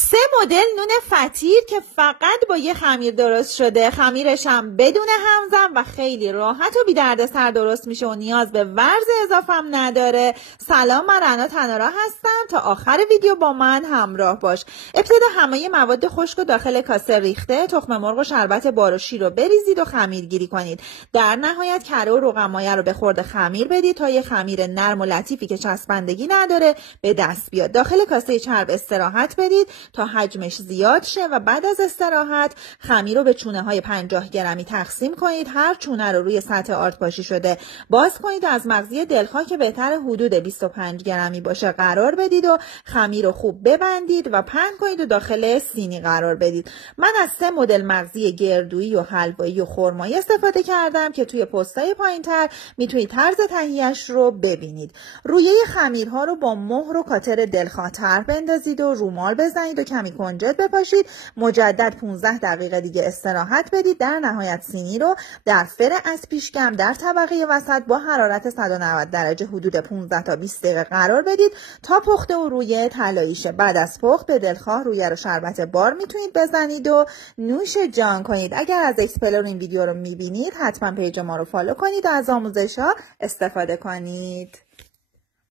3 مدل نون فطیر که فقط با یه خمیر درست شده. خمیرش هم بدون همزن و خیلی راحت و بی دردسر درست میشه و نیاز به ورز اضافه هم نداره. سلام، من رنا تنارا هستم. تا آخر ویدیو با من همراه باش. ابتدا همه مواد خشک و داخل کاسه ریخته، تخم مرغ و شربت بار و شیر رو بریزید و خمیرگیری کنید. در نهایت کره و روغنمایه رو به خورد خمیر بدید تا یه خمیر نرم و لطیفی که چسبندگی نداره به دست بیاد. داخل کاسه چرب استراحت بدید تا حجمش زیاد شه و بعد از استراحت خمیر رو به چونه های 50 گرمی تقسیم کنید. هر چونه رو روی سطح آرد پاشی شده باز کنید و از مغزی دلخواه که بهتر حدود 25 گرمی باشه قرار بدید و خمیر رو خوب ببندید و پهن کنید و داخل سینی قرار بدید. من از 3 مدل مغزی گردویی و حلوایی و خرمایی استفاده کردم که توی پست‌های پایین‌تر میتونید طرز تهیه‌اش رو ببینید. رویه خمیرها رو با مهر و کاتر دلخواه طرح بندازید و رومال بزنید و کمی کنجد بپاشید. مجدد 15 دقیقه دیگه استراحت بدید. در نهایت سینی رو در فر از پیشگم در طبقه وسط با حرارت 190 درجه حدود 15 تا 20 دقیقه قرار بدید تا پخته و رویه طلایی شه. بعد از پخت به دلخواه رویه رو شربت بار میتونید بزنید و نوش جان کنید. اگر از اکسپلور این ویدیو رو میبینید حتما پیج ما رو فالو کنید و از آموزش ها استفاده کنید.